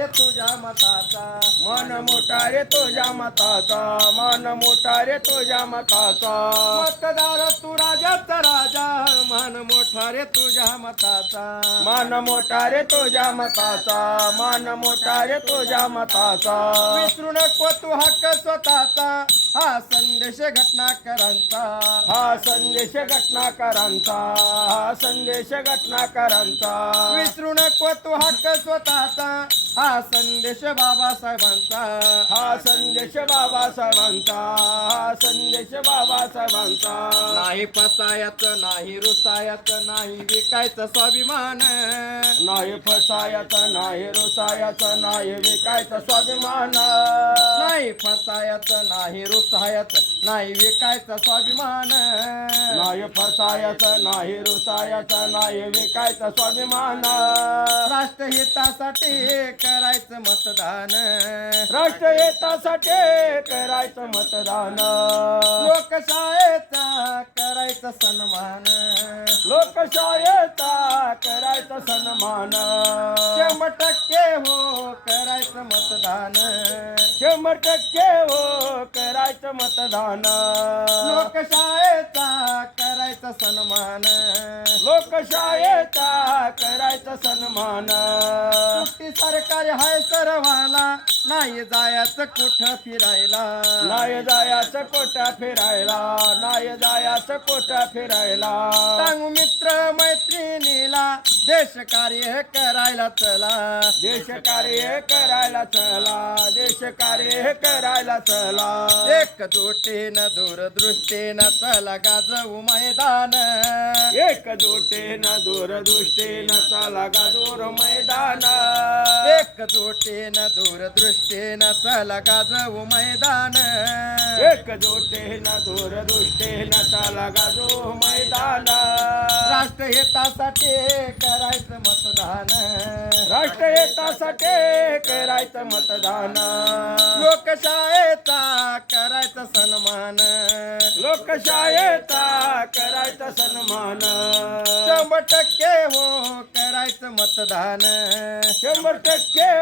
रे तुझ्या मताचा. मन मोठा रे तुझ्या मताचा. मन मोठा रे तुझ्या मताचा. मतदार तू राजाचा राजा. मान मोठा रे तुझ्या मताचा. मन मोठा रे तुझ्या मताचा. मन मोठा रे तुझ्या मताचा. विसरू नको तू हक्क स्वतःचा. हा संदेश घटनाकरांचा. हा संदेश घटनाकारांचा. हा संदेश घटनाकारांचा. विसरू नको तू हक्क स्वतःचा. हा संदेश बाबासाहेबांचा हा संदेश बाबासाहेबांचा हा संदेश बाबासाहेबांचा नाही फसायचं नाही रुसायचं नाही विकायचं स्वाभिमान. नाही फसायचं नाही रुसायचं नाही विकायचं स्वाभिमान. नाही फसायचं नाही रुसायचं नाही विकायचं स्वाभिमान. नाही फसायचं नाही रुसायचं नाही विकायचं स्वाभिमान. राष्ट्रहितासाठी करायचं मतदान. राष्ट्रहितासाठी करायचं मतदान. लोकशाहीचा करायचं सन्मान. लोकशाहीचा करायचं सन्मान. शंभर टक्के हो करायचं मतदान. शंभर टक्के हो करायचं मतदान. लोकशाहीचा करायचा सन्मान. लोकशाहीचा करायचं सन्मान. सुट्टी सरकारी हाय सर्वाला. नाही जायचं कुठं फिरायला. नाही जायचं कोटा फिरायला. नाही जायचं कोटा फिरायला. सांगू मित्र मैत्रिणीला देश कार्य करायला चला. देश कार्य करायला चला. देश कार्य करायला चला. एकजुटीनं दूरदृष्टीनं चला गाजवू मैदान. एकजुटीनं दूरदृष्टीनं चला गाजूर मैदान. एकजुटीनं दूरदृष्टीनं चला गाजवू मैदान. एकजुटीनं दूरदृष्टीनं चला गाजू मैदान. राष्ट्रहितासाठी करायचं मतदान. राष्ट्रहितासाठी करायचं मतदान. लोकशाहीचा करायचा सन्मान. लोकशाहीचा करायचा सन्मान. शंभर टक्के हो करायचं मतदान. शंभर टक्के